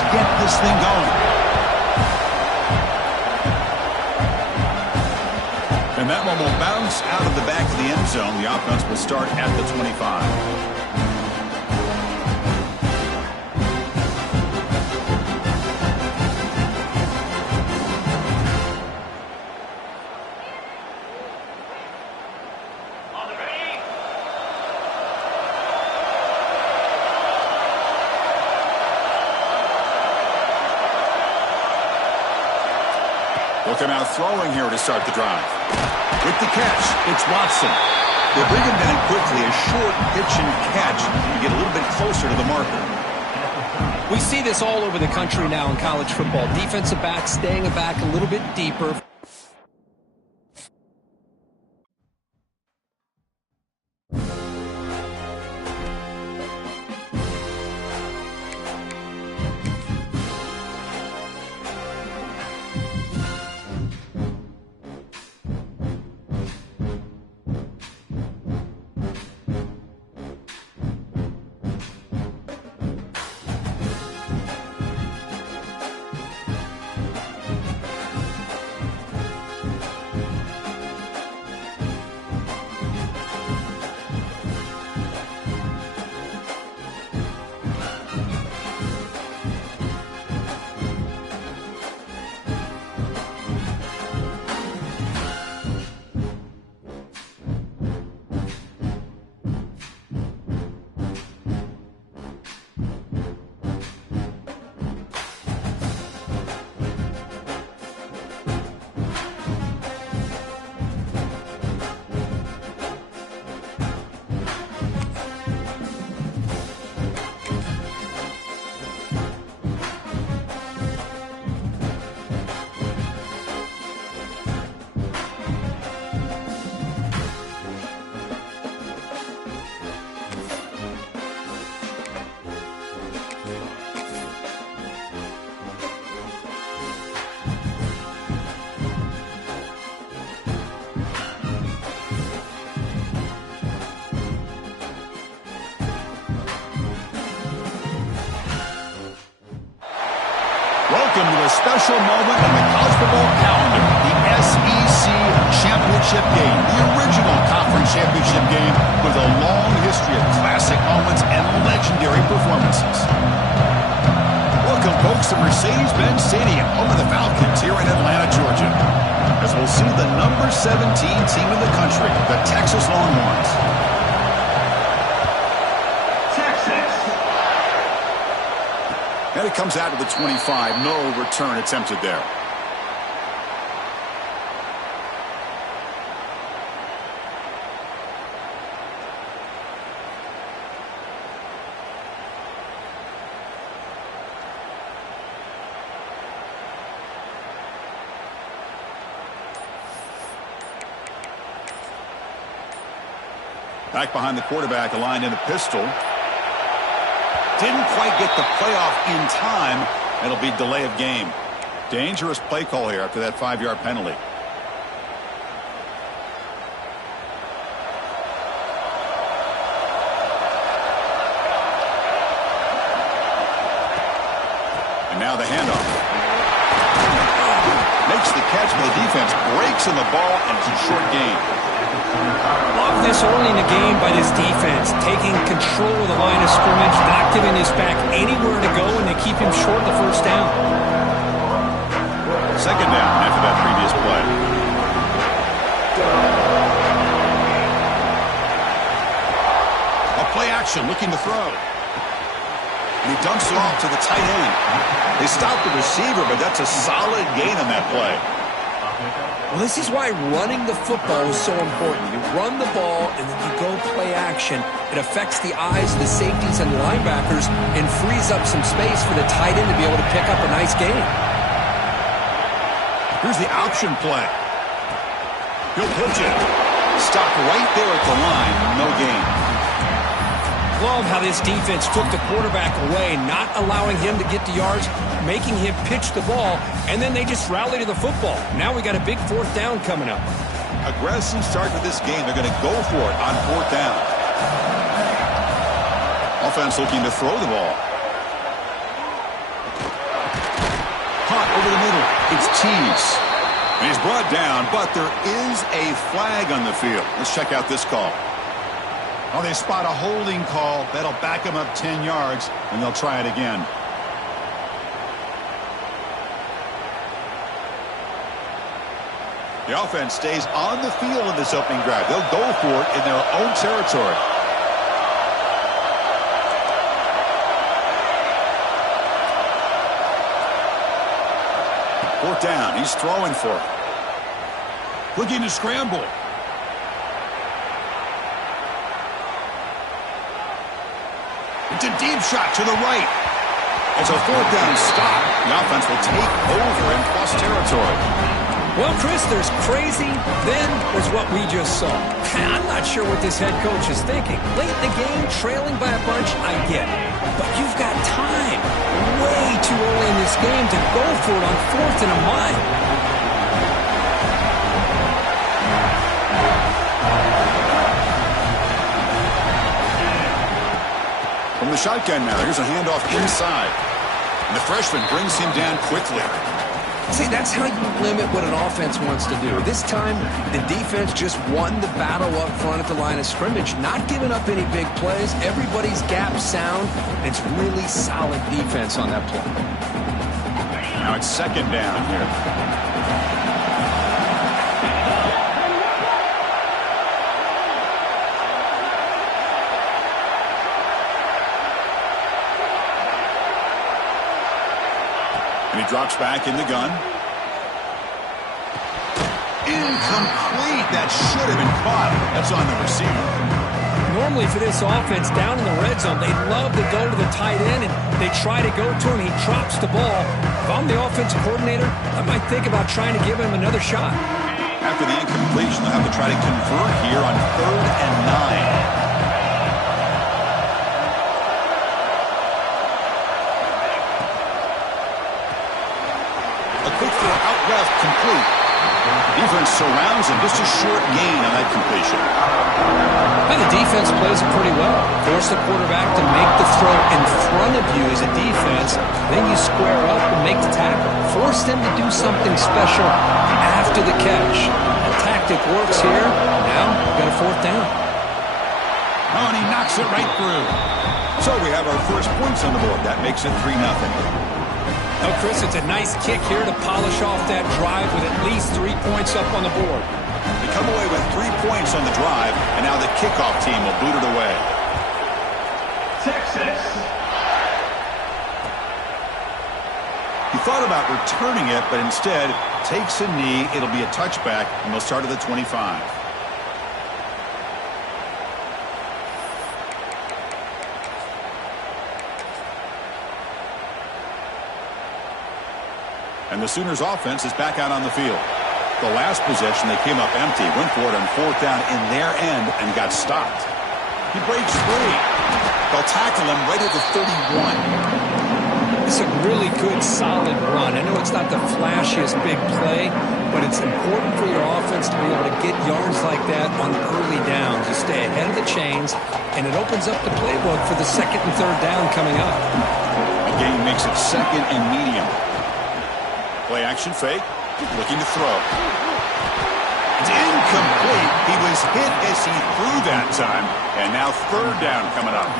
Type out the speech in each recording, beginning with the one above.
Let's get this thing going. And that one will bounce out of the back of the end zone. The offense will start at the 25. Looking out throwing here to start the drive. With the catch, it's Watson. They bring him down quickly. A short pitch and catch to get a little bit closer to the marker. We see this all over the country now in college football. Defensive backs staying back a little bit deeper. Welcome to a special moment in the college football calendar, the SEC Championship Game, the original conference championship game with a long history of classic moments and legendary performances. Welcome, folks, to Mercedes-Benz Stadium, home of the Falcons here in Atlanta, Georgia, as we'll see the number 17 team in the country, the Texas Longhorns. And it comes out to the 25. No return attempted there. Back behind the quarterback, aligned in a pistol. Didn't quite get the playoff in time. It'll be delay of game. Dangerous play call here after that 5-yard penalty. And now the handoff. Makes the catch, but the defense breaks in the ball, and it's a short gain. Love this early in the game by this defense, taking control of the line of scrimmage, not giving his back anywhere to go, and they keep him short the first down. Second down after that previous play. A play action, looking to throw. And he dumps it off to the tight end. They stopped the receiver, but that's a solid gain on that play. Well, this is why running the football is so important. You run the ball, and then you go play action. It affects the eyes of the safeties and the linebackers and frees up some space for the tight end to be able to pick up a nice gain. Here's the option play. He'll pitch it. Stopped right there at the line. No gain. Love how this defense took the quarterback away, not allowing him to get the yards, making him pitch the ball, and then they just rally to the football. Now we got a big fourth down coming up. Aggressive start to this game. They're going to go for it on fourth down. Offense looking to throw the ball. caught over the middle. It's Tease. And he's brought down, but there is a flag on the field. Let's check out this call. Oh, they spot a holding call. That'll back them up 10 yards, and they'll try it again. The offense stays on the field in this opening drive. They'll go for it in their own territory. Fourth down. He's throwing for it. Looking to scramble. It's a deep shot to the right. It's a fourth down stop. The offense will take over in plus territory. Well, Chris, there's crazy, then there's what we just saw. I'm not sure what this head coach is thinking. Late in the game, trailing by a bunch, I get it. But you've got time, way too early in this game, to go for it on 4th and a mile. From the shotgun now, here's a handoff inside. And the freshman brings him down quickly. See, that's how you limit what an offense wants to do. This time, the defense just won the battle up front at the line of scrimmage, not giving up any big plays. Everybody's gap sound. It's really solid defense on that play. Now it's second down here. And he drops back in the gun. Incomplete. That should have been caught. That's on the receiver. Normally for this offense, down in the red zone, they love to go to the tight end, and they try to go to him. He drops the ball. If I'm the offensive coordinator, I might think about trying to give him another shot. After the incompletion, they'll have to try to convert here on 3rd and 9. Complete. Defense surrounds him. Just a short gain on that completion. And the defense plays it pretty well. Force the quarterback to make the throw in front of you as a defense. Then you square up and make the tackle. Force them to do something special after the catch. The tactic works here. Now, got a 4th down. Oh, and he knocks it right through. So we have our first points on the board. That makes it 3-0. Oh, Chris, it's a nice kick here to polish off that drive with at least 3 points up on the board. They come away with 3 points on the drive, and now the kickoff team will boot it away. Texas. He thought about returning it, but instead takes a knee. It'll be a touchback, and they'll start at the 25. And the Sooners offense is back out on the field. The last possession, they came up empty, went for it on 4th down in their end and got stopped. He breaks free. They'll tackle him right at the 31. It's a really good, solid run. I know it's not the flashiest big play, but it's important for your offense to be able to get yards like that on early downs. You stay ahead of the chains, and it opens up the playbook for the 2nd and 3rd down coming up. The game makes it 2nd and medium. Play action fake, looking to throw. It's incomplete. He was hit as he threw that time, and now 3rd down coming up.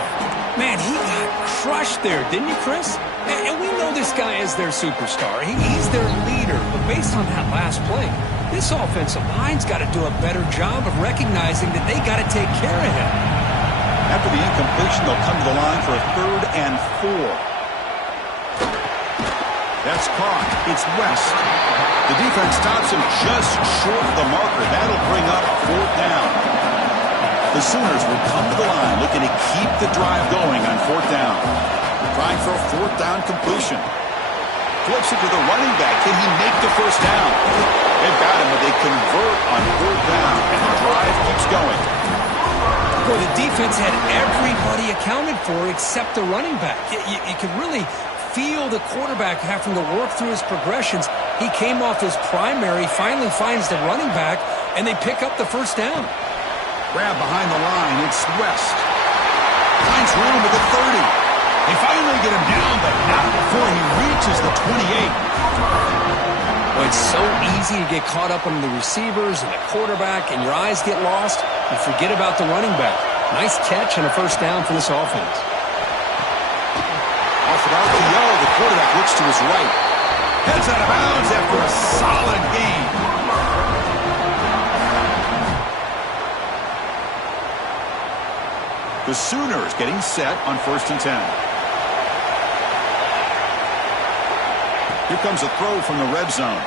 Man, he got crushed there, didn't you, Chris? And we know this guy is their superstar. He's their leader. But based on that last play, this offensive line's got to do a better job of recognizing that they got to take care of him. After the incompletion, they'll come to the line for a 3rd and 4. That's caught. It's West. The defense stops him just short of the marker. That'll bring up 4th down. The Sooners will come to the line looking to keep the drive going on 4th down. Trying for a 4th down completion. Flips it to the running back. Can he make the first down? They've got him, but they convert on 4th down, and the drive keeps going. Boy, the defense had everybody accounted for except the running back. You could really feel the quarterback having to work through his progressions. He came off his primary, finally finds the running back, and they pick up the 1st down. Grab behind the line. It's West. Finds room at the 30. They finally get him down, but not before he reaches the 28. Well, it's so easy to get caught up on the receivers and the quarterback, and your eyes get lost. You forget about the running back. Nice catch and a first down for this offense. Off an RPO, the quarterback looks to his right. Heads out of bounds after a solid gain. The Sooners getting set on 1st and 10. Here comes a throw from the red zone.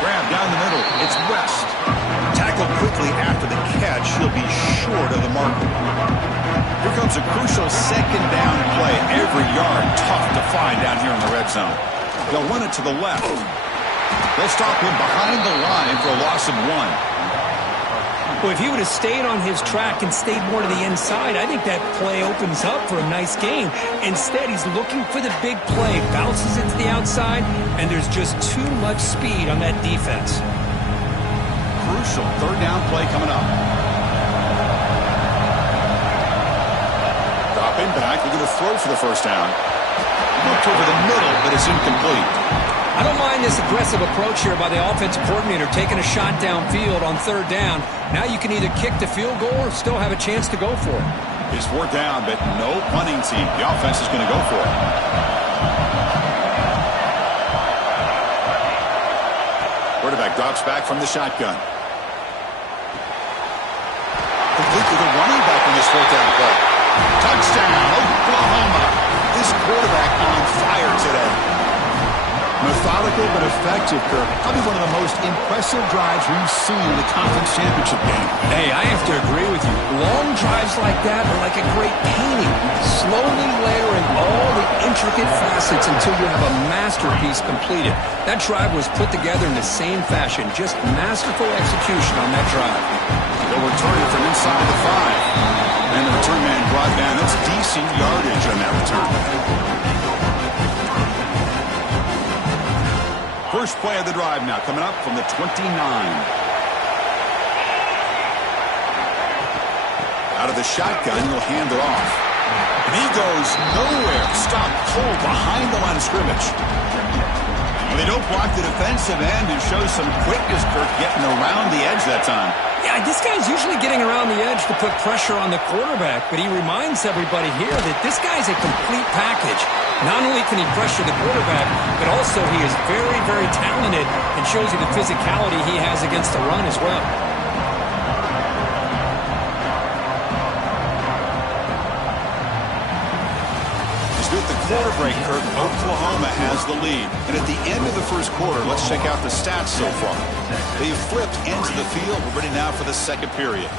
Grab down the middle. It's West. Tackled quickly after the catch. He'll be short of the marker. Here comes a crucial 2nd down play. Every yard tough to find down here in the red zone. They'll run it to the left. They'll stop him behind the line for a loss of 1. Well, if he would have stayed on his track and stayed more to the inside, I think that play opens up for a nice gain. Instead, he's looking for the big play, bounces it to the outside, and there's just too much speed on that defense. Crucial 3rd down play coming up. Dropping back, we're going to throw for the 1st down. Looked over the middle, but it's incomplete. I don't mind this aggressive approach here by the offensive coordinator, taking a shot downfield on 3rd down. Now you can either kick the field goal or still have a chance to go for it. It's 4th down, but no punting team. The offense is going to go for it. Quarterback drops back from the shotgun. Complete to the running back on this 4th down play. Touchdown, Oklahoma. This quarterback on fire today. Methodical but effective, Kirk. Probably one of the most impressive drives we've seen in the conference championship game. Hey, I have to agree with you. Long drives like that are like a great painting. Slowly layering all the intricate facets until you have a masterpiece completed. That drive was put together in the same fashion. Just masterful execution on that drive. They'll return it from inside the 5. And the return man brought down. That's decent yardage on that return. First play of the drive now, coming up from the 29. Out of the shotgun, he'll hand it off. And he goes nowhere. Stopped cold behind the line of scrimmage. Well, they don't block the defensive end and show some quickness, Kirk, getting around the edge that time. Yeah, this guy's usually getting around the edge to put pressure on the quarterback, but he reminds everybody here that this guy's a complete package. Not only can he pressure the quarterback, but also he is very, very talented and shows you the physicality he has against the run as well. With the quarter break, Kirk, Oklahoma has the lead. And at the end of the first quarter, let's check out the stats so far. They've flipped ends of the field. We're ready now for the 2nd period.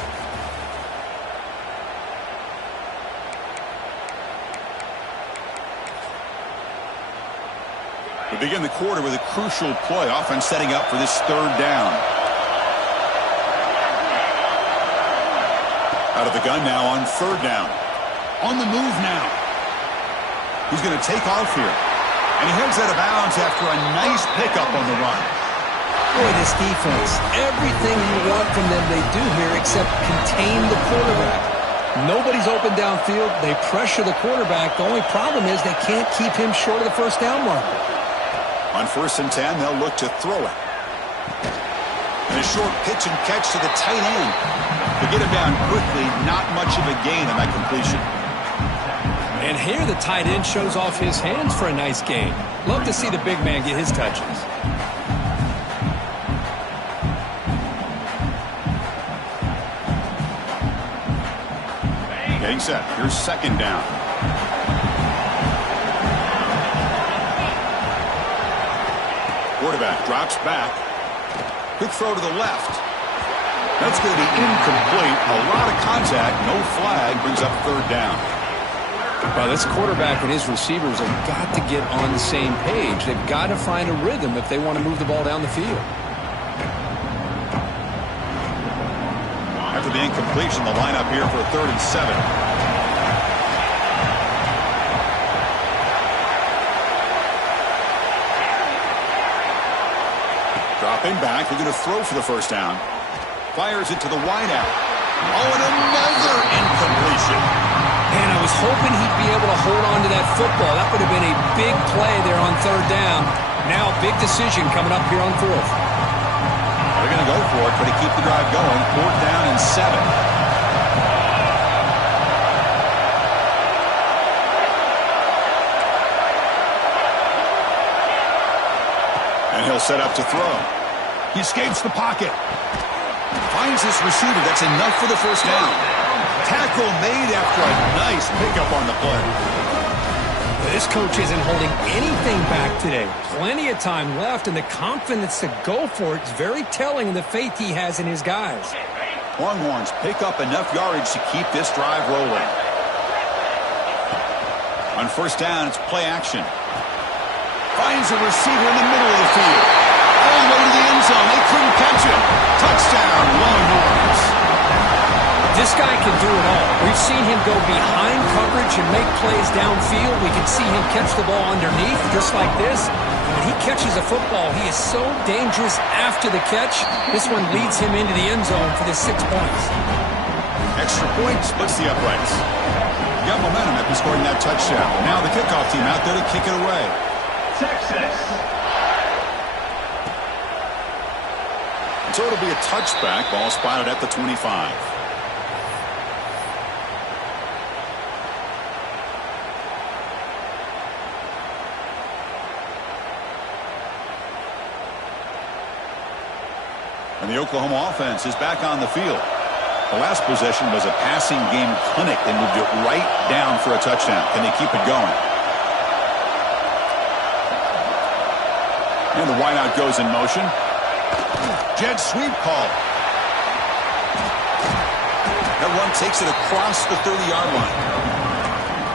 We begin the quarter with a crucial play. Offense setting up for this 3rd down. Out of the gun now on 3rd down. On the move now. He's going to take off here. And he heads out of bounds after a nice pickup on the run. Boy, this defense, everything you want from them they do here except contain the quarterback. Nobody's open downfield. They pressure the quarterback. The only problem is they can't keep him short of the 1st down marker. On 1st and 10, they'll look to throw it. And a short pitch and catch to the tight end. To get him down quickly, not much of a gain on that completion. And here the tight end shows off his hands for a nice gain. Love to see the big man get his touches. Getting set. Here's 2nd down. Quarterback drops back. Quick throw to the left. That's going to be incomplete. A lot of contact. No flag. Brings up 3rd down. Well, this quarterback and his receivers have got to get on the same page. They've got to find a rhythm if they want to move the ball down the field. After the incompletion, the lineup here for a 3rd and 7. Dropping back, we're going to throw for the 1st down. Fires it to the wideout. Oh, and another incompletion. And I was hoping he'd be able to hold on to that football. That would have been a big play there on third down. Now, big decision coming up here on fourth. They're going to go for it, but to keep the drive going, 4th down and 7. And he'll set up to throw. He escapes the pocket. Finds his receiver. That's enough for the first down. Tackle made after a nice pickup on the play. This coach isn't holding anything back today. Plenty of time left, and the confidence to go for it is very telling of the faith he has in his guys. Longhorns pick up enough yardage to keep this drive rolling. On first down, it's play action. Finds a receiver in the middle of the field. All the way to the end zone. They couldn't catch him. Touchdown, Longhorns. This guy can do it all. We've seen him go behind coverage and make plays downfield. We can see him catch the ball underneath, just like this. When he catches a football, he is so dangerous after the catch. This one leads him into the end zone for the 6 points. Extra point splits the uprights. Got momentum after scoring that touchdown. Now the kickoff team out there to kick it away. Texas. So it'll be a touchback. Ball spotted at the 25. And the Oklahoma offense is back on the field. The last possession was a passing game clinic. They moved it right down for a touchdown. Can they keep it going? And the wideout goes in motion. Jet sweep call. That run takes it across the 30-yard line.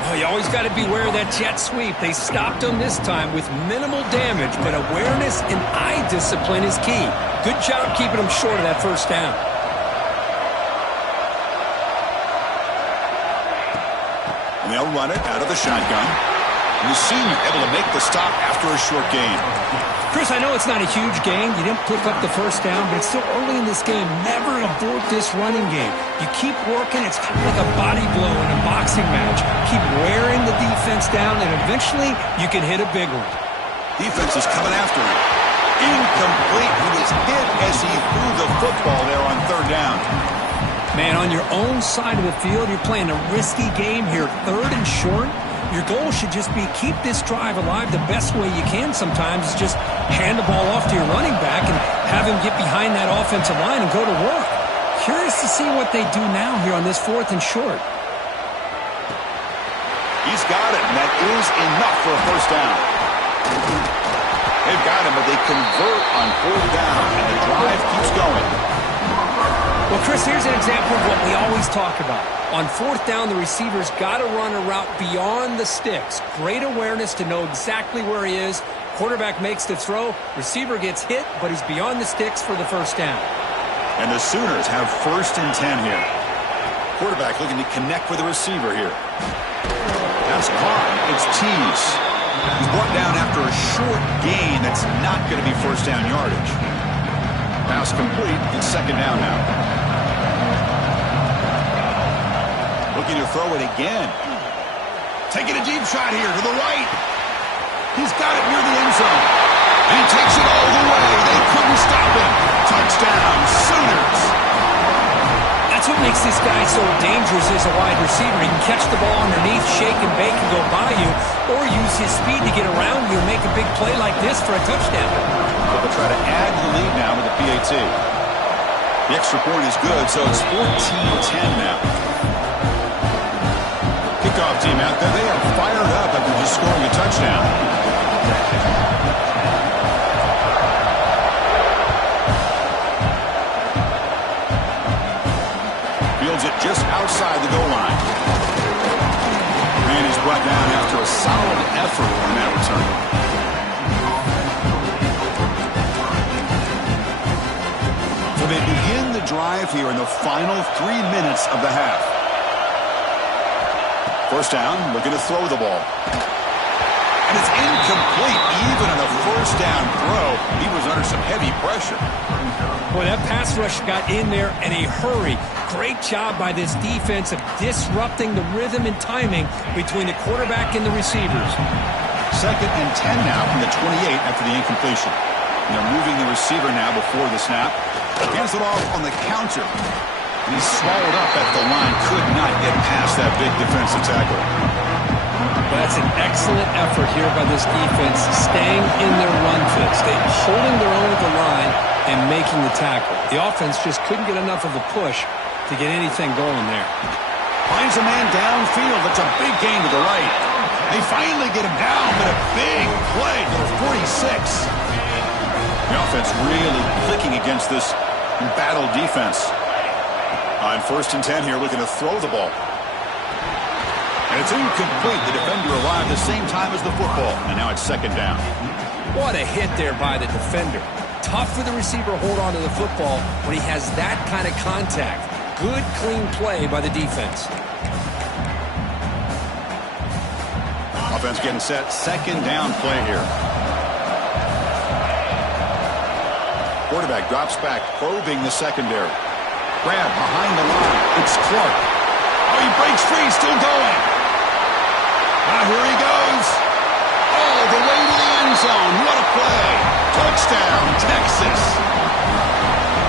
Well, you always got to beware of that jet sweep. They stopped him this time with minimal damage, but awareness and eye discipline is key. Good job keeping him short of that first down. And they'll run it out of the shotgun. And the senior able to make the stop after a short gain. Chris, I know it's not a huge gain. You didn't pick up the first down, but it's still early in this game. Never abort this running game. You keep working. It's kind of like a body blow in a boxing match. Keep wearing the defense down, and eventually you can hit a big one. Defense is coming after him. Incomplete. He was hit as he threw the football there on third down. Man, on your own side of the field, you're playing a risky game here. Third and short. Your goal should just be keep this drive alive the best way you can sometimes is just hand the ball off to your running back and have him get behind that offensive line and go to work. Curious to see what they do now here on this 4th and short. He's got it, and that is enough for a first down. They've got him, but they convert on 4th down, and the drive keeps going. Well, Chris, here's an example of what we always talk about. On 4th down, the receiver's got to run a route beyond the sticks. Great awareness to know exactly where he is. Quarterback makes the throw. Receiver gets hit, but he's beyond the sticks for the first down. And the Sooners have 1st and 10 here. Quarterback looking to connect with the receiver here. That's caught. It's Tease. He's brought down after a short gain that's not going to be first down yardage. Pass complete. It's 2nd down now. Looking to throw it again. Taking a deep shot here to the right. He's got it near the end zone. And he takes it all the way. They couldn't stop him. Touchdown, Sooners. That's what makes this guy so dangerous as a wide receiver. He can catch the ball underneath, shake and bake and go by you, or use his speed to get around you and make a big play like this for a touchdown. They'll try to add the lead now with the PAT. The extra point is good, so it's 14-10 now. Kickoff team out there, they are fired up after just scoring a touchdown. Fields it just outside the goal line. And he's brought down after a solid effort on that return. So they begin the drive here in the final 3 minutes of the half. First down, looking to throw the ball. And it's incomplete. Even on a first down throw, he was under some heavy pressure. Boy, that pass rush got in there in a hurry. Great job by this defense of disrupting the rhythm and timing between the quarterback and the receivers. 2nd and 10 now from the 28 after the incompletion. And they're moving the receiver now before the snap. Hands it off on the counter. And he's swallowed up at the line. Could not get past that big defensive tackle. That's an excellent effort here by this defense, staying in their run fits. They're holding their own at the line and making the tackle. The offense just couldn't get enough of a push to get anything going there. Finds a man downfield. That's a big gain to the right. They finally get him down, but a big play to the 46. The offense really clicking against this battle defense. On 1st and 10 here, looking to throw the ball. And it's incomplete. The defender arrived the same time as the football. And now it's 2nd down. What a hit there by the defender. Tough for the receiver to hold on to the football when he has that kind of contact. Good, clean play by the defense. Offense getting set. 2nd down play here. Quarterback drops back, probing the secondary. Grab behind the line. It's Clark. Oh, he breaks free. Still going. Now here he goes. All the way to the end zone. What a play. Touchdown, Texas.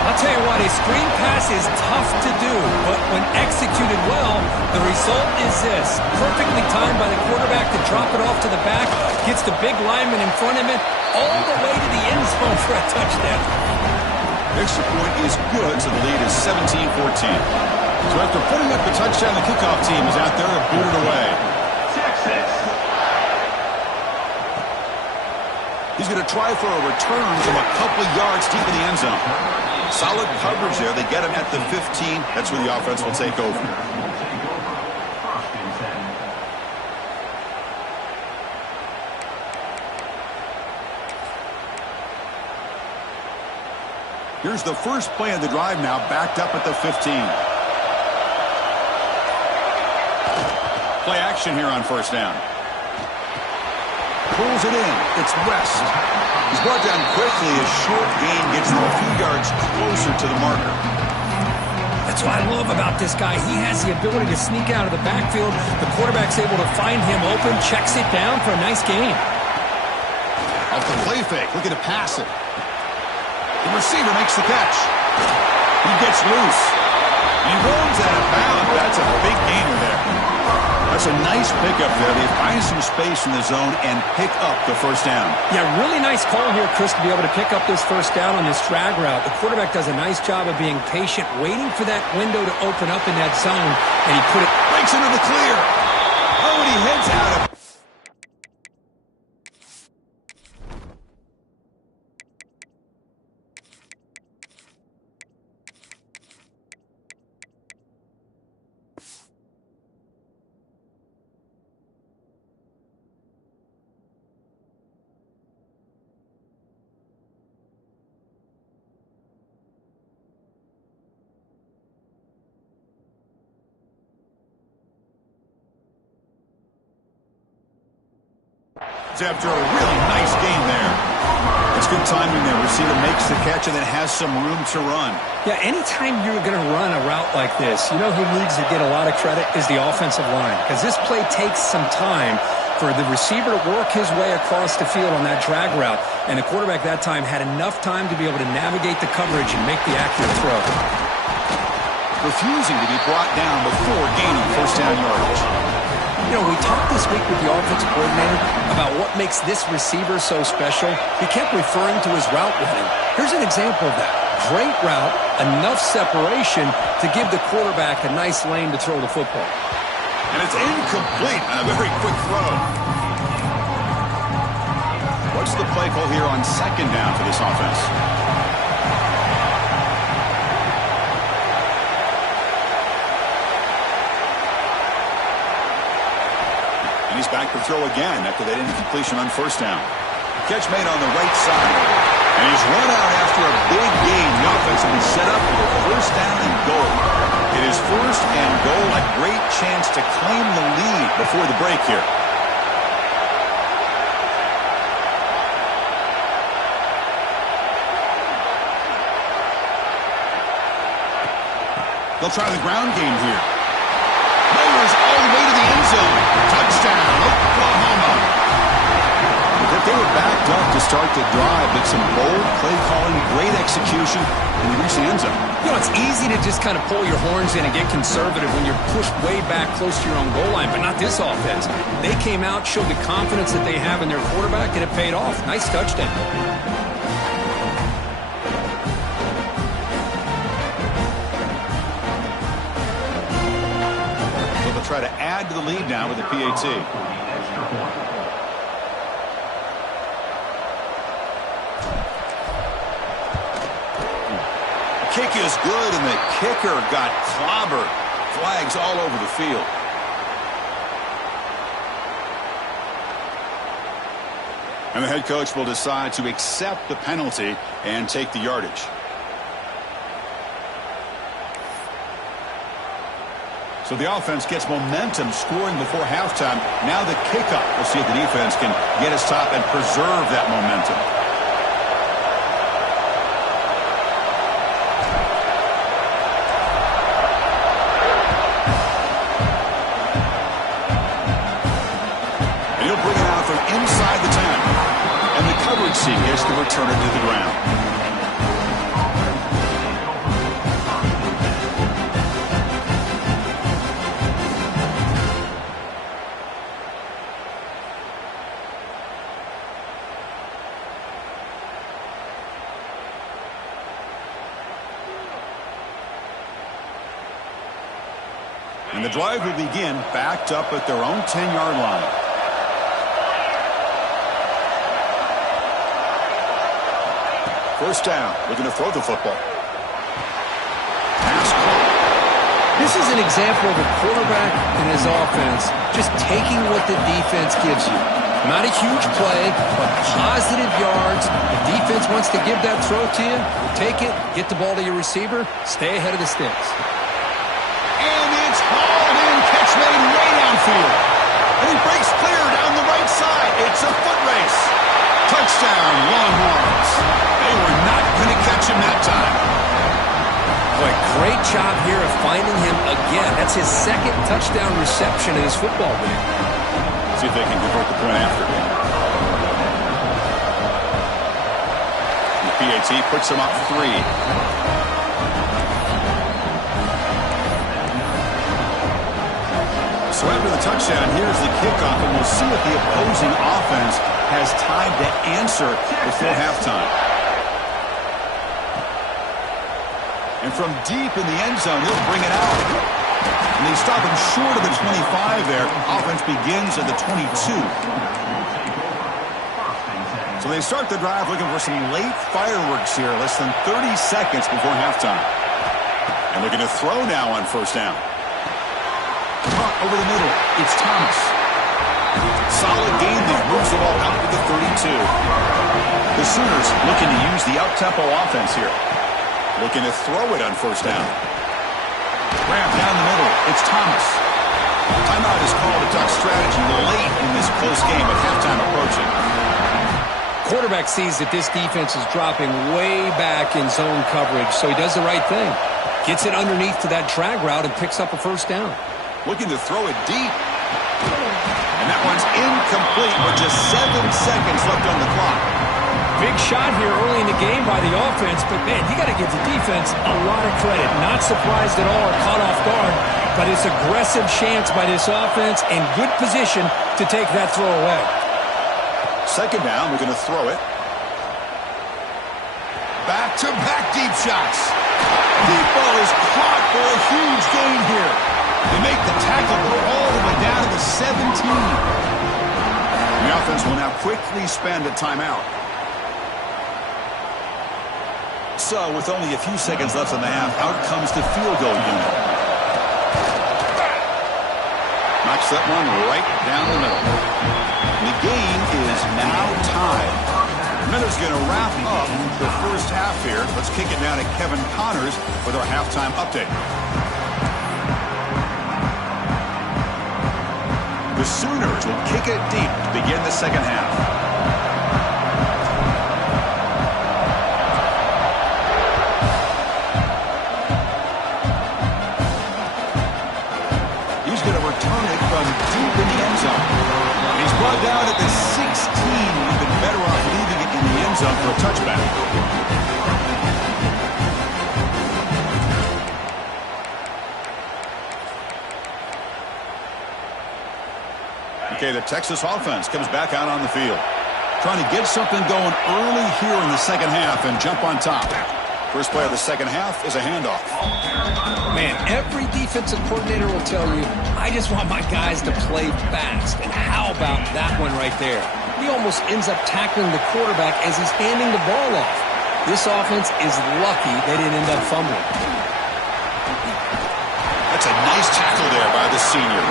I'll tell you what, a screen pass is tough to do, but when executed well, the result is this. Perfectly timed by the quarterback to drop it off to the back, gets the big lineman in front of him, all the way to the end zone for a touchdown. Extra point is good, so the lead is 17-14. So after putting up the touchdown, the kickoff team is out there and booted away. Texas. He's going to try for a return from a couple yards deep in the end zone. Solid coverage there. They get him at the 15. That's where the offense will take over. Here's the first play of the drive now, backed up at the 15. Play action here on 1st down. Pulls it in. It's West. He's brought down quickly. A short gain gets them a few yards closer to the marker. That's what I love about this guy. He has the ability to sneak out of the backfield. The quarterback's able to find him open, checks it down for a nice gain. Off the play fake, looking to pass it. The receiver makes the catch. He gets loose. He rolls out of bounds. That's a big gainer there. That's a nice pickup there. They find some space in the zone and pick up the 1st down. Yeah, really nice call here, Chris, to be able to pick up this 1st down on this drag route. The quarterback does a nice job of being patient, waiting for that window to open up in that zone, and he put it... Breaks into the clear. Oh, and he heads out of... After a really nice game there. It's good timing there. Receiver makes the catch and then has some room to run. Yeah, anytime you're going to run a route like this, you know who needs to get a lot of credit is the offensive line, because this play takes some time for the receiver to work his way across the field on that drag route, and the quarterback that time had enough time to be able to navigate the coverage and make the accurate throw. Refusing to be brought down before gaining 1st down yardage. You know, we talked this week with the offensive coordinator about what makes this receiver so special. He kept referring to his route running. Here's an example of that. Great route, enough separation to give the quarterback a nice lane to throw the football. And it's incomplete on a very quick throw. What's the play call here on 2nd down for this offense? And he's back to throw again after that incompletion on 1st down. Catch made on the right side. And he's run out after a big gain. The offense will be set up for 1st down and goal. It is 1st and goal. A great chance to claim the lead before the break here. They'll try the ground game here. Mayors all the way to the end zone. Touchdown, Oklahoma. If they were backed up to start the drive, but some bold play calling, great execution, and they reach the end zone. You know, it's easy to just kind of pull your horns in and get conservative when you're pushed way back close to your own goal line, but not this offense. They came out, showed the confidence that they have in their quarterback, and it paid off. Nice touchdown. So they'll try to add to the lead now with the PAT. Kick is good, and the kicker got clobbered. Flags all over the field. And the head coach will decide to accept the penalty and take the yardage. So the offense gets momentum scoring before halftime. Now the kickoff. We'll see if the defense can get his top and preserve that momentum. Inside the 10. And the coverage team gets to return it to the ground. And the drive will begin backed up at their own 10-yard line. First down, looking to throw the football. Pass caught. This is an example of a quarterback and his offense just taking what the defense gives you. Not a huge play, but positive yards. The defense wants to give that throw to you. Take it, get the ball to your receiver, stay ahead of the sticks. And it's hauled in, catch made way downfield. And he breaks clear down the right side. It's a foot race. Touchdown, Longhorns. They were not going to catch him that time. Boy, great job here of finding him again. That's his second touchdown reception in his football game. See if they can convert the point after. The PAT puts him up 3. So after the touchdown, here's the kickoff, and we'll see if the opposing offense has time to answer before halftime. And from deep in the end zone, he'll bring it out. And they stop him short of the 25 there. Offense begins at the 22. So they start the drive looking for some late fireworks here, less than 30 seconds before halftime. And looking to throw now on first down. Caught over the middle. It's Thomas. Solid game there. Moves the ball out to the 32. The Sooners looking to use the up-tempo offense here. Looking to throw it on first down. Grab down the middle. It's Thomas. Timeout is called. A duck strategy late in this close game with halftime approaching. Quarterback sees that this defense is dropping way back in zone coverage, so he does the right thing. Gets it underneath to that drag route and picks up a first down. Looking to throw it deep. And that one's incomplete with just 7 seconds left on the clock. Big shot here early in the game by the offense, but man, you got to give the defense a lot of credit. Not surprised at all or caught off guard, but it's aggressive chance by this offense and good position to take that throw away. Second down, we're going to throw it. Back-to-back deep shots. Deep ball is caught for a huge gain here. They make the tackle go all the way down to the 17. And the offense will now quickly spend a timeout. So, with only a few seconds left in the half, out comes the field goal unit. Knocks that one right down the middle. And the game is now tied. Miller's going to wrap up the first half here. Let's kick it down to Kevin Connors with our halftime update. The Sooners will kick it deep to begin the second half. Now down at the 16. Would have been better off leaving it in the end zone for a touchback. Okay, the Texas offense comes back out on the field. Trying to get something going early here in the second half and jump on top. First play of the second half is a handoff. Man, every defensive coordinator will tell you, I just want my guys to play fast. And how about that one right there? He almost ends up tackling the quarterback as he's handing the ball off. This offense is lucky they didn't end up fumbling. That's a nice tackle there by the senior.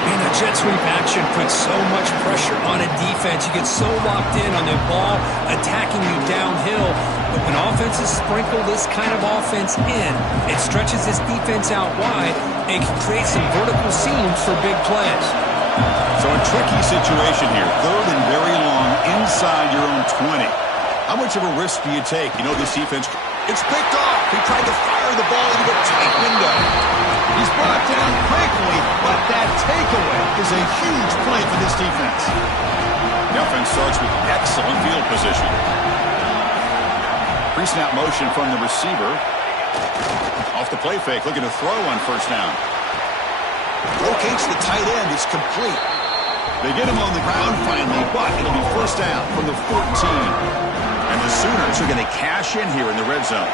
And the jet sweep action puts so much pressure on a defense. You get so locked in on the ball attacking you downhill. But when offenses sprinkle this kind of offense in, it stretches this defense out wide and can create some vertical seams for big plays. So a tricky situation here. Third and very long inside your own 20. How much of a risk do you take? You know this defense, it's picked off. He tried to fire the ball into a tight window. He's brought down quickly, but that takeaway is a huge play for this defense. The offense starts with excellent field position. Pre-snap motion from the receiver. Off the play fake, looking to throw on first down. Locates the tight end. It's complete. They get him on the ground finally, but it'll be first down from the 14. And the Sooners are going to cash in here in the red zone.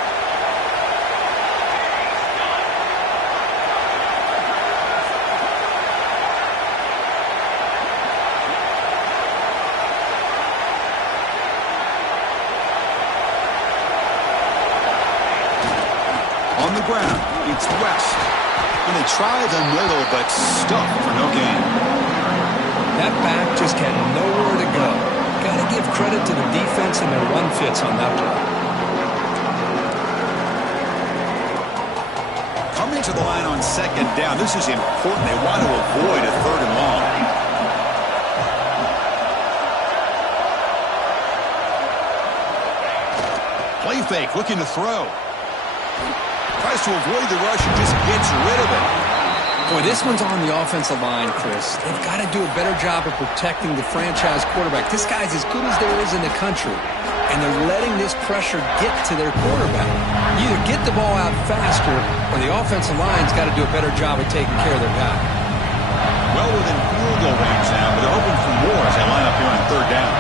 On the ground, it's West. And they try the middle, but stuffed for no gain. That back just had nowhere to go. Got to give credit to the defense and their run fits on that play. Coming to the line on second down. This is important. They want to avoid a third and long. Play fake, looking to throw. Tries to avoid the rush and just gets rid of it. Boy, this one's on the offensive line, Chris. They've got to do a better job of protecting the franchise quarterback. This guy's as good as there is in the country, and they're letting this pressure get to their quarterback. You either get the ball out faster, or the offensive line's got to do a better job of taking care of their guy. Well within field goal range now, but they're hoping for more as they line up here on third down.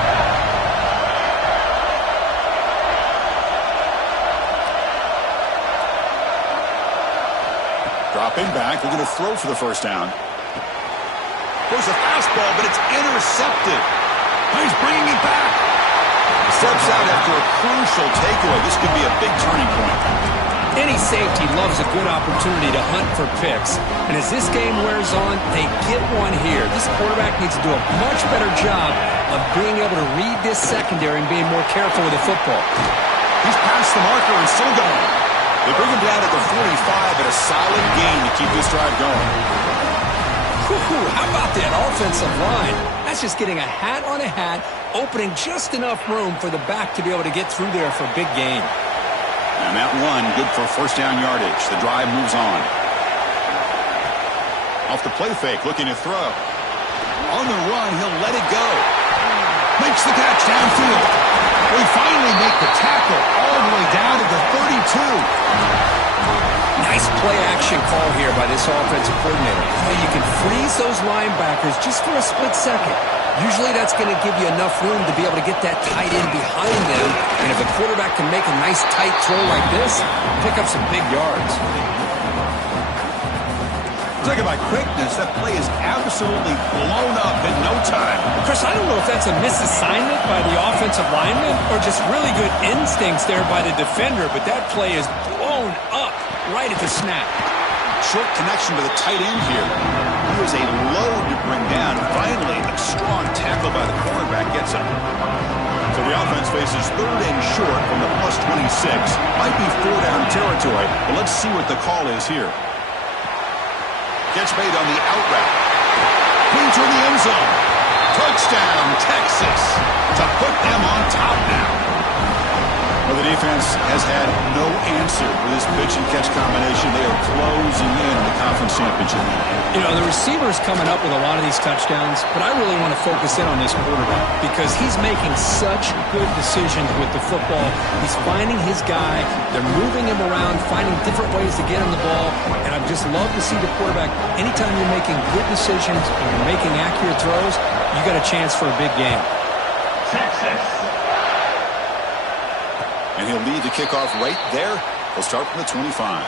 Dropping back, looking to throw for the first down. Goes a fastball, but it's intercepted. He's bringing it back. Steps out after a crucial takeaway. This could be a big turning point. Any safety loves a good opportunity to hunt for picks. And as this game wears on, they get one here. This quarterback needs to do a much better job of being able to read this secondary and being more careful with the football. He's past the marker and still going. They bring him down at the 45, but a solid gain to keep this drive going. How about that offensive line? That's just getting a hat on a hat, opening just enough room for the back to be able to get through there for a big gain. And that one, good for first down yardage. The drive moves on. Off the play fake, looking to throw. On the run, he'll let it go. Makes the catch downfield. We finally make the tackle all the way down to the 32. Nice play action call here by this offensive coordinator. You can freeze those linebackers just for a split second. Usually that's going to give you enough room to be able to get that tight end behind them. And if a quarterback can make a nice tight throw like this, pick up some big yards. Talking about quickness, that play is absolutely blown up in no time. Chris, I don't know if that's a misassignment by the offensive lineman or just really good instincts there by the defender, but that play is blown up right at the snap. Short connection to the tight end here. He was a load to bring down. Finally, a strong tackle by the cornerback gets him. So the offense faces third and short from the plus 26. Might be four-down territory, but let's see what the call is here. Gets made on the out route. Into the end zone. Touchdown, Texas, to put them on top now. Well, the defense has had no answer for this pitch-and-catch combination. They are closing in the conference championship. You know, the receiver's coming up with a lot of these touchdowns, but I really want to focus in on this quarterback because he's making such good decisions with the football. He's finding his guy. They're moving him around, finding different ways to get him the ball, and I just love to see the quarterback. Anytime you're making good decisions and you're making accurate throws, you got a chance for a big game. And he'll lead the kickoff right there. He'll start from the 25.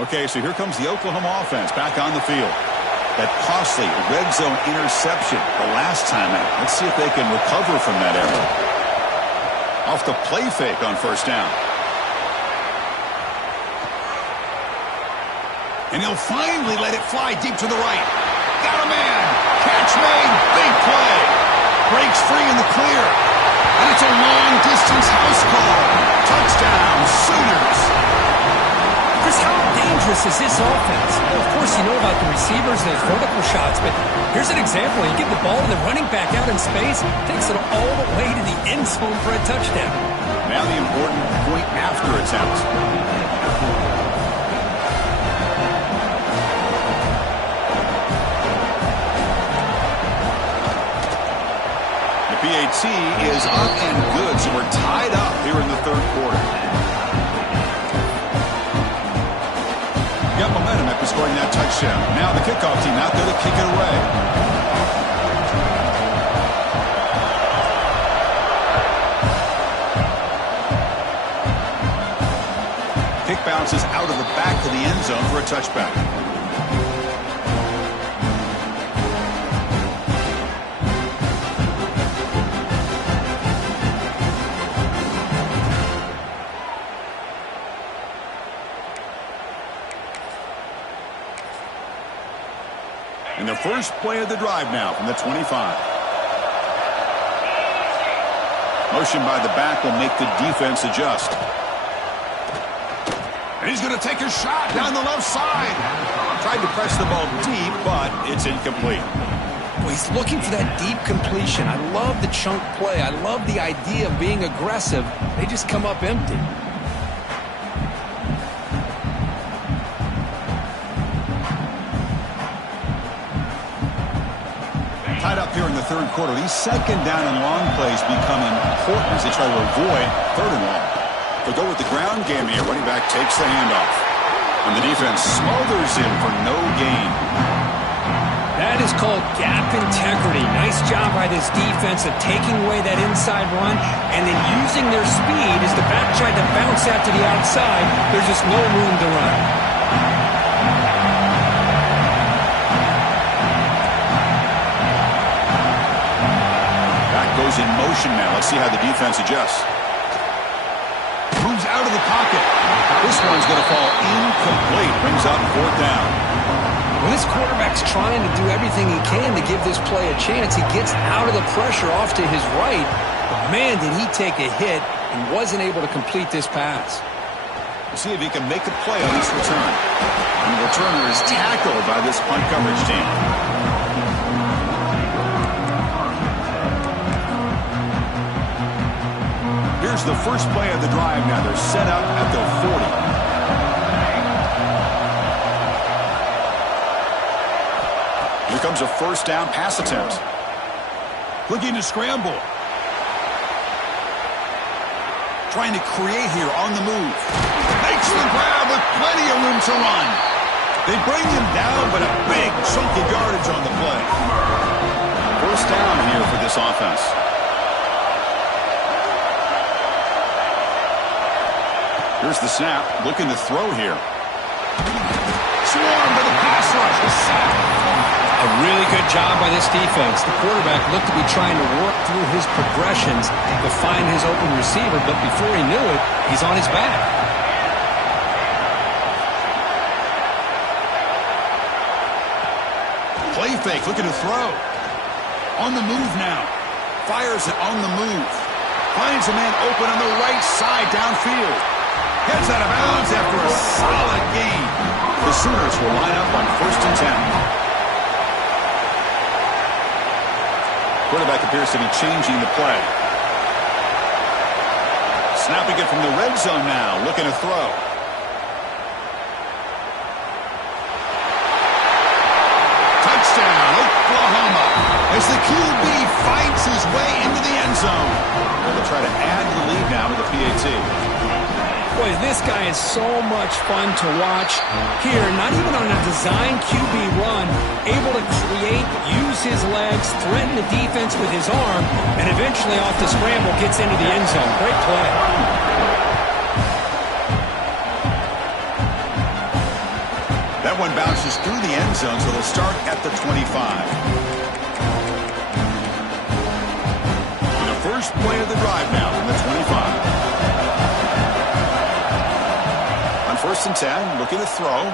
Okay, so here comes the Oklahoma offense back on the field. That costly red zone interception the last time out. Let's see if they can recover from that error. Off the play fake on first down. And he'll finally let it fly deep to the right. Got a man. Catch made. Big play. Breaks free in the clear. And it's a long-distance house call. Touchdown, Sooners. Chris, how dangerous is this offense? Well, of course, you know about the receivers and his vertical shots, but here's an example. You give the ball to the running back out in space, takes it all the way to the end zone for a touchdown. Now the important point after attempt. PAT is up and good, so we're tied up here in the third quarter. Got momentum after scoring that touchdown. Now the kickoff team out there to kick it away. Kick bounces out of the back of the end zone for a touchback. And the first play of the drive now from the 25. Motion by the back will make the defense adjust. And he's going to take a shot down the left side. Tried to press the ball deep, but it's incomplete. Well, he's looking for that deep completion. I love the chunk play. I love the idea of being aggressive. They just come up empty. Tied up here in the third quarter. These second down and long plays become important as they try to avoid third and long. They'll go with the ground game here. Running back takes the handoff. And the defense smothers him for no gain. That is called gap integrity. Nice job by this defense of taking away that inside run and then using their speed as the back tried to bounce out to the outside. There's just no room to run. Goes in motion now. Let's see how the defense adjusts. Moves out of the pocket. This one's going to fall incomplete. Brings up fourth down. Well, this quarterback's trying to do everything he can to give this play a chance. He gets out of the pressure off to his right. But, man, did he take a hit and wasn't able to complete this pass. We'll see if he can make a play on this return. And the returner is tackled by this punt coverage team. Here's the first play of the drive now. They're set up at the 40. Here comes a first down pass attempt. Looking to scramble. Trying to create here on the move. Makes the grab with plenty of room to run. They bring him down, but a big chunk of yardage on the play. First down here for this offense. Here's the snap, looking to throw here. Swarm to the pass rush. A really good job by this defense. The quarterback looked to be trying to work through his progressions to find his open receiver, but before he knew it, he's on his back. Play fake, looking to throw. On the move now. Fires it on the move. Finds a man open on the right side downfield. Heads out of bounds after a solid gain. The Sooners will line up on 1st and 10. Quarterback appears to be changing the play. Snapping it from the red zone now, looking to throw. Touchdown, Oklahoma, as the QB fights his way into the end zone. They'll try to add to the lead now with the PAT. Boy, this guy is so much fun to watch. Here, not even on a design QB run, able to create, use his legs, threaten the defense with his arm, and eventually off the scramble gets into the end zone. Great play. That one bounces through the end zone, so they'll start at the 25. The first play of the drive now from the 25. 1st and 10, looking to throw.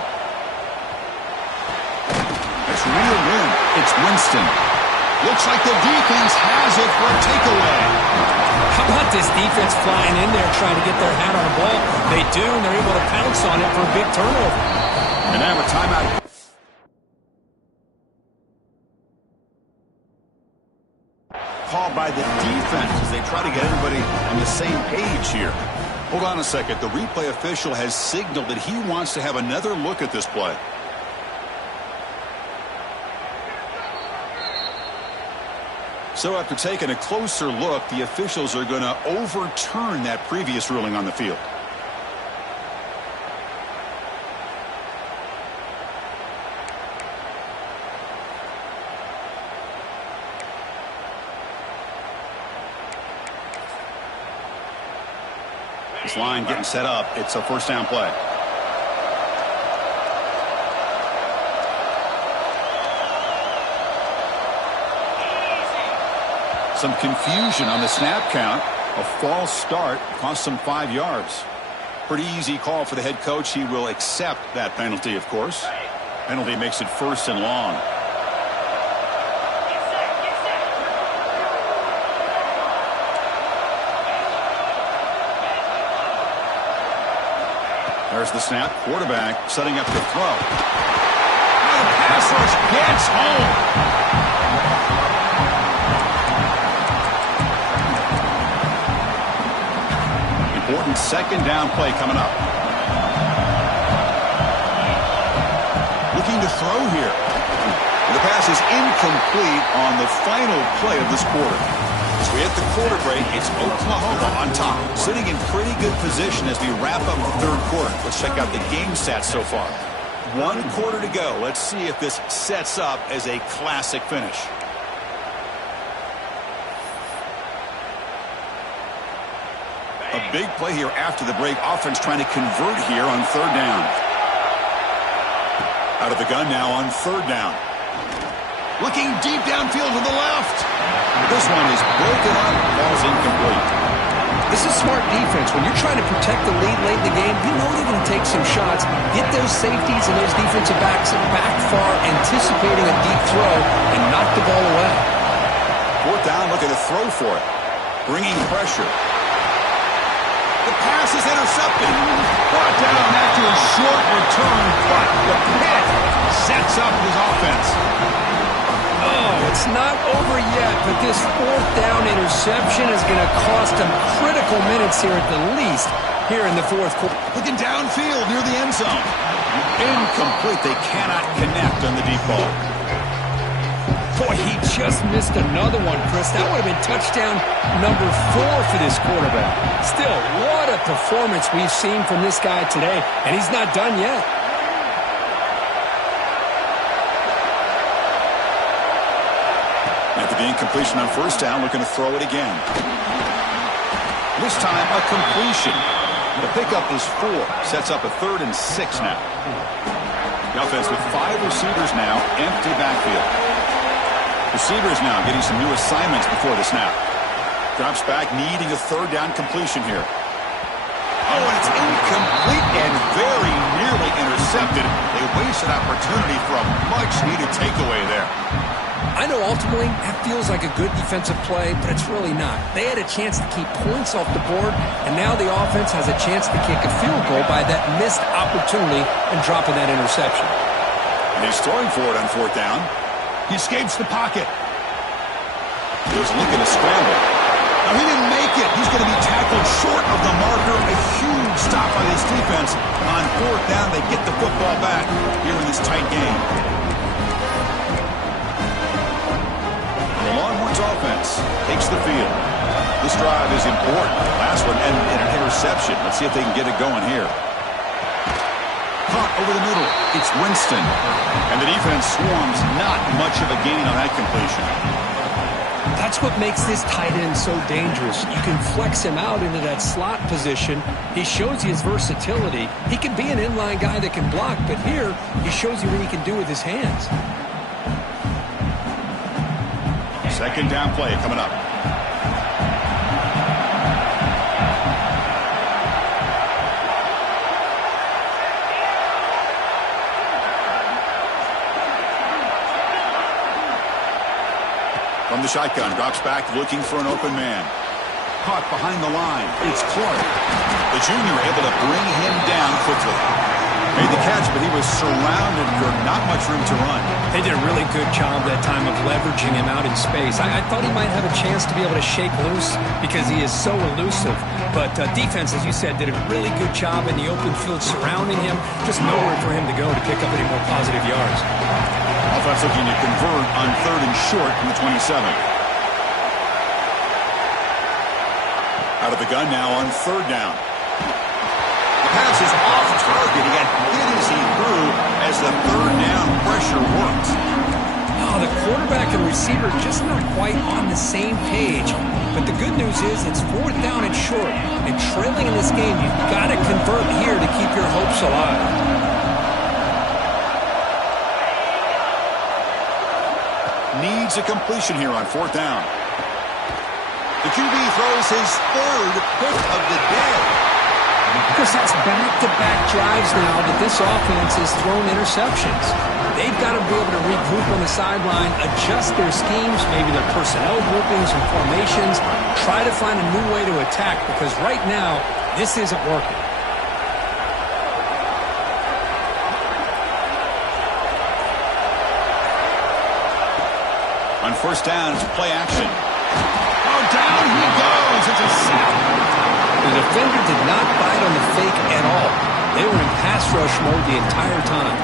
It's real in. It's Winston. Looks like the defense has it for a takeaway. How about this defense flying in there trying to get their hat on the ball? They do, and they're able to pounce on it for a big turnover. And now a timeout. Called by the defense as they try to get everybody on the same page here. Hold on a second. The replay official has signaled that he wants to have another look at this play. So after taking a closer look, the officials are going to overturn that previous ruling on the field. This line getting set up. It's a 1st down play. Some confusion on the snap count. A false start cost them 5 yards. Pretty easy call for the head coach. He will accept that penalty, of course. Penalty makes it 1st and long. There's the snap. Quarterback setting up to throw. The pass rush gets home. Important 2nd down play coming up. Looking to throw here. The pass is incomplete on the final play of this quarter. As we hit the quarter break, it's Oklahoma on top, sitting in pretty good position as we wrap up the 3rd quarter. Let's check out the game stats so far. 1 quarter to go. Let's see if this sets up as a classic finish. A big play here after the break. Offense trying to convert here on 3rd down. Out of the gun now on 3rd down. Looking deep downfield to the left. This one is broken up. Ball's incomplete. This is smart defense. When you're trying to protect the lead late in the game, you know they're going to take some shots, get those safeties and those defensive backs back far, anticipating a deep throw, and knock the ball away. 4th down, looking to throw for it. Bringing pressure. The pass is intercepted. Brought down after a short return, but the pick sets up his offense. Oh, it's not over yet, but this 4th down interception is going to cost them critical minutes here at the least here in the 4th quarter. Looking downfield near the end zone. Incomplete. They cannot connect on the deep ball. Boy, he just missed another one, Chris. That would have been touchdown number 4 for this quarterback. Still, what a performance we've seen from this guy today, and he's not done yet. After the incompletion on 1st down, looking to throw it again. This time, a completion. The pickup is 4. Sets up a 3rd and 6 now. The offense with 5 receivers now, empty backfield. Receivers now getting some new assignments before the snap. Drops back, needing a 3rd down completion here. Oh, and it's incomplete and very nearly intercepted. They wait decent opportunity for a much-needed takeaway there. I know ultimately that feels like a good defensive play, but it's really not. They had a chance to keep points off the board, and now the offense has a chance to kick a field goal by that missed opportunity and dropping that interception. And he's throwing for it on 4th down. He escapes the pocket. He's looking to scramble. Now, he didn't make it. He's going to be tackled short of the marker. A huge stop by this defense. On 4th down, they get the football back here in this tight game. The Longhorns offense takes the field. This drive is important. Last one ended in an interception. Let's see if they can get it going here. Caught over the middle. It's Winston. And the defense swarms. Not much of a gain on that completion. That's what makes this tight end so dangerous. You can flex him out into that slot position. He shows you his versatility. He can be an inline guy that can block, but here he shows you what he can do with his hands. 2nd down play coming up. From the shotgun, drops back looking for an open man. Caught behind the line. It's Clark. The junior able to bring him down quickly. Made the catch, but he was surrounded for not much room to run. They did a really good job that time of leveraging him out in space. I thought he might have a chance to be able to shake loose because he is so elusive. But defense, as you said, did a really good job in the open field surrounding him. Just nowhere for him to go to pick up any more positive yards. Offense looking to convert on 3rd and short from the 27. Out of the gun now on 3rd down. The pass is off target. He got hit as he threw as the 3rd down pressure worked. Oh, the quarterback and receiver just not quite on the same page. But the good news is it's 4th down and short. And trailing in this game, you've got to convert here to keep your hopes alive. Needs a completion here on 4th down. The QB throws his 3rd pick of the day. Because that's back-to-back drives now that this offense has thrown interceptions. They've got to be able to regroup on the sideline, adjust their schemes, maybe their personnel groupings and formations, try to find a new way to attack because right now, this isn't working. On 1st down, it's play action. Oh, down he goes. It's a sack. The defender did not bite on the fake at all. They were in pass rush mode the entire time.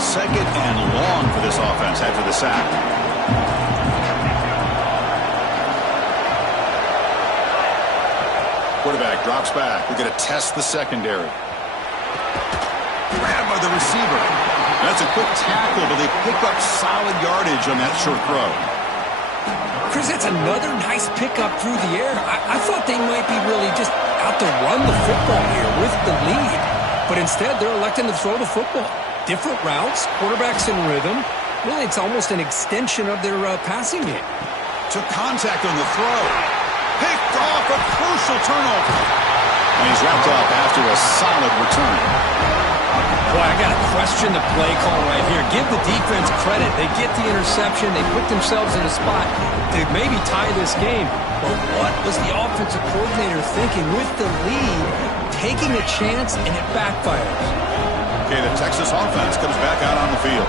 2nd and long for this offense after the sack. Quarterback drops back. We're going to test the secondary. Grabbed by the receiver. That's a quick tackle, but they pick up solid yardage on that short throw. Chris, that's another nice pickup through the air. I thought they might be really just out to run the football here with the lead. But instead, they're electing to throw the football. Different routes, quarterbacks in rhythm. Really, it's almost an extension of their passing game. Took contact on the throw. Picked off a crucial turnover. And he's wrapped up after a solid return. Boy, I got to question the play call right here. Give the defense credit. They get the interception. They put themselves in a spot to maybe tie this game. But what was the offensive coordinator thinking with the lead, taking a chance, and it backfires? Okay, the Texas offense comes back out on the field.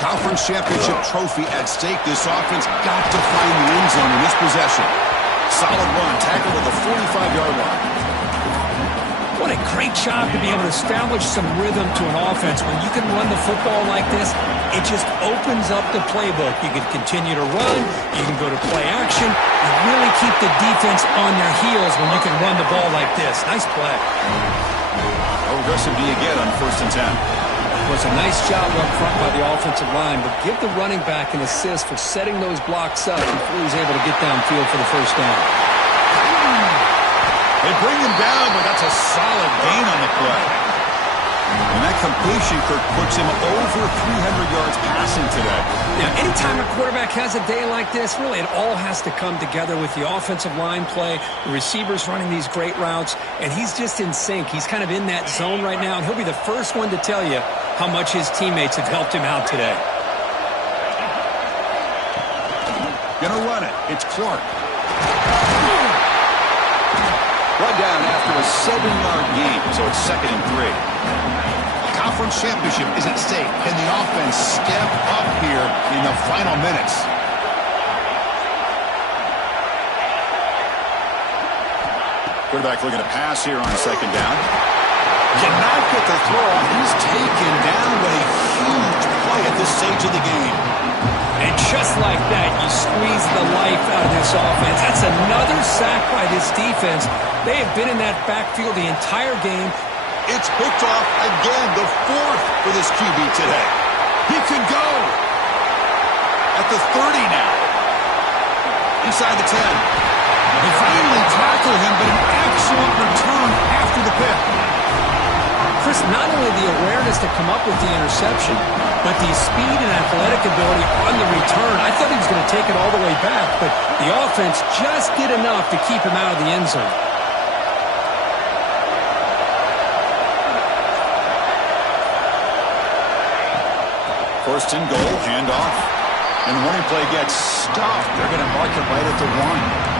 Conference championship trophy at stake. This offense got to find the end zone in this possession. Solid run, tackle to the 45-yard line. What a great job to be able to establish some rhythm to an offense. When you can run the football like this, it just opens up the playbook. You can continue to run. You can go to play action. You really keep the defense on their heels when you can run the ball like this. Nice play. How aggressive do you get on 1st and 10? It was a nice job up front by the offensive line, but give the running back an assist for setting those blocks up before he was able to get downfield for the 1st down. They bring him down, but that's a solid gain on the play. And that completion, Kirk, puts him over 300 yards passing today. Yeah, anytime a quarterback has a day like this, really it all has to come together with the offensive line play, the receivers running these great routes, and he's just in sync. He's kind of in that zone right now, and he'll be the first one to tell you how much his teammates have helped him out today. Gonna run it. It's Clark. Run down after a 7-yard gain, so it's 2nd and 3. Conference championship is at stake. Can the offense step up here in the final minutes? Quarterback looking to pass here on 2nd down. Cannot get the throw. He's taken down with a huge play at this stage of the game. And just like that, you squeeze the life out of this offense. That's another sack by this defense. They have been in that backfield the entire game. It's picked off again, the 4th for this QB today. He could go at the 30 now. Inside the 10. They finally tackle him, but an excellent return after the pick. Chris, not only the awareness to come up with the interception, but the speed and athletic ability on the return. I thought he was going to take it all the way back, but the offense just did enough to keep him out of the end zone. 1st and goal, handoff. And the running play gets stopped. They're going to mark it right at the 1.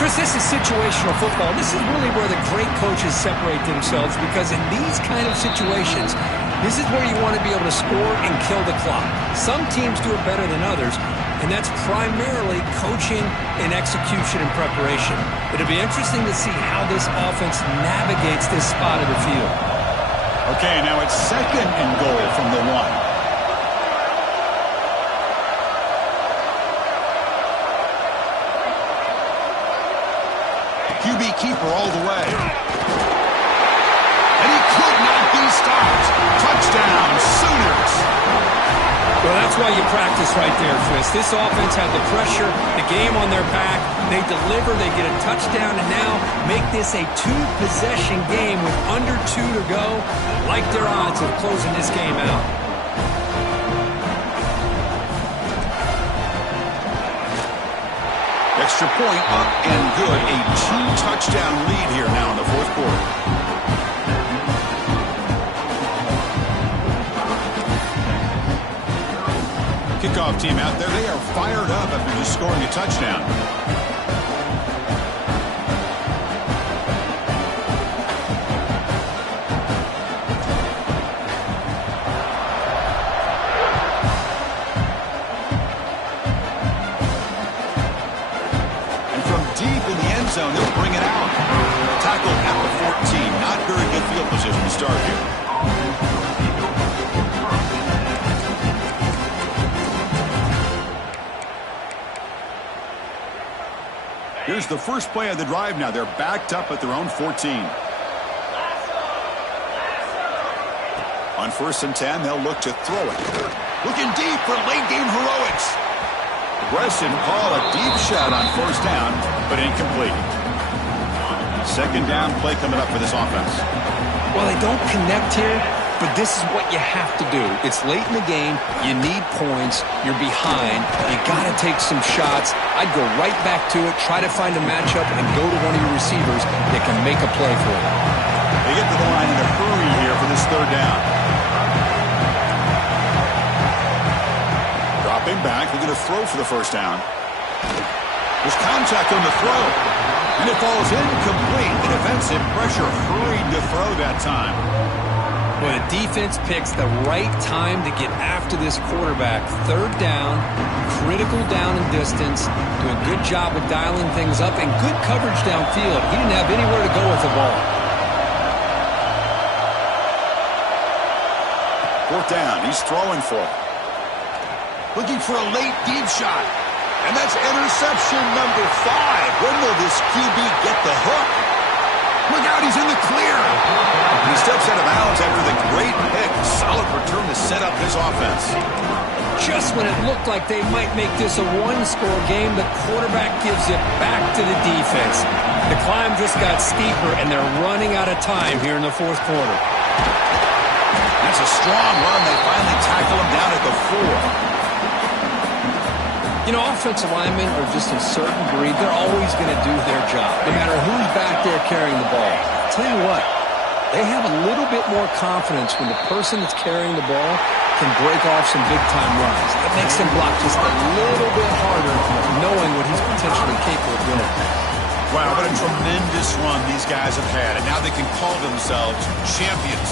Chris, this is situational football. This is really where the great coaches separate themselves, because in these kind of situations, this is where you want to be able to score and kill the clock. Some teams do it better than others, and that's primarily coaching and execution and preparation. It'll be interesting to see how this offense navigates this spot of the field. Okay, now it's 2nd and goal from the 1. QB keeper all the way. And he could not be stopped. Touchdown, Sooners. Well, that's why you practice right there, Chris. This offense had the pressure, the game on their back. They deliver, they get a touchdown, and now make this a 2-possession game with under 2 to go. Like their odds of closing this game out. Extra point up and good. A 2-touchdown lead here now in the 4th quarter. Kickoff team out there. They are fired up after just scoring a touchdown. Zone, they'll bring it out. Tackle at the 14. Not very good field position to start here. Here's the first play of the drive now. They're backed up at their own 14. On 1st and 10, they'll look to throw it. Looking deep for late game heroics. Aggressive call, a deep shot on 1st down, but incomplete. 2nd down play coming up for this offense. Well, they don't connect here, but this is what you have to do. It's late in the game. You need points. You're behind. You got to take some shots. I'd go right back to it, try to find a matchup, and go to one of your receivers that can make a play for you. They get to the line in a hurry here for this 3rd down. Dropping back, they're going to throw for the 1st down. There's contact on the throw, and it falls incomplete. The defensive pressure hurried to throw that time. Well, the defense picks the right time to get after this quarterback. 3rd down, critical down and distance. Do a good job of dialing things up, and good coverage downfield. He didn't have anywhere to go with the ball. 4th down, he's throwing for it. Looking for a late deep shot. And that's interception number 5. When will this QB get the hook? Look out, he's in the clear. He steps out of bounds after the great pick. Solid return to set up his offense. Just when it looked like they might make this a 1-score game, the quarterback gives it back to the defense. The climb just got steeper, and they're running out of time here in the 4th quarter. That's a strong run. They finally tackle him down at the 4. You know, offensive linemen are just a certain breed. They're always going to do their job, no matter who's back there carrying the ball. I'll tell you what, They have a little bit more confidence when the person that's carrying the ball can break off some big-time runs. It makes them block just a little bit harder, knowing what he's potentially capable of doing. Wow, what a tremendous run these guys have had, and now they can call themselves champions.